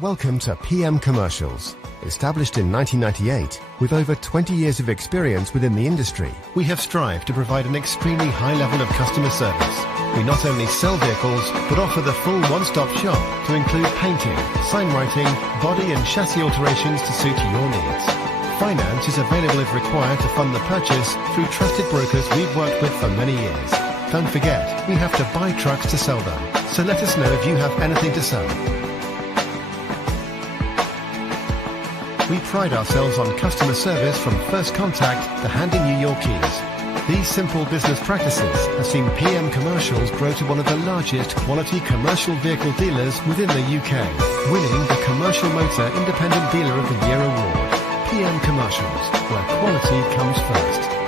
Welcome to PM Commercials. Established in 1998, with over 20 years of experience within the industry, we have strived to provide an extremely high level of customer service. We not only sell vehicles, but offer the full one-stop shop to include painting, sign writing, body and chassis alterations to suit your needs. Finance is available if required to fund the purchase through trusted brokers we've worked with for many years. Don't forget, we have to buy trucks to sell them, so let us know if you have anything to sell. We pride ourselves on customer service from first contact to handing you your keys. These simple business practices have seen PM Commercials grow to one of the largest quality commercial vehicle dealers within the UK, winning the Commercial Motor Independent Dealer of the Year award. PM Commercials, where quality comes first.